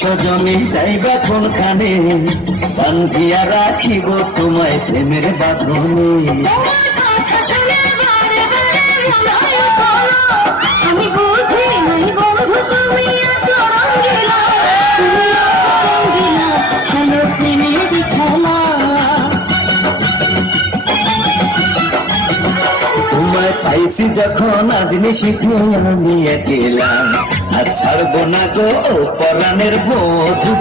সজনী যাইবা কোনখানে, বান্ধিয়া রাখিব তোমায় প্রেমের বাঁধনে। আমি বুঝি নাই বন্ধু তুমি এত রঙিলা, তুমি এত রঙিলা, হলো প্রেমের খেলা। তোমায় পাইছি যখন আজ নিশিথে আমি একেলা, আর ছাড়বো না গো ও পরাণের বধূ।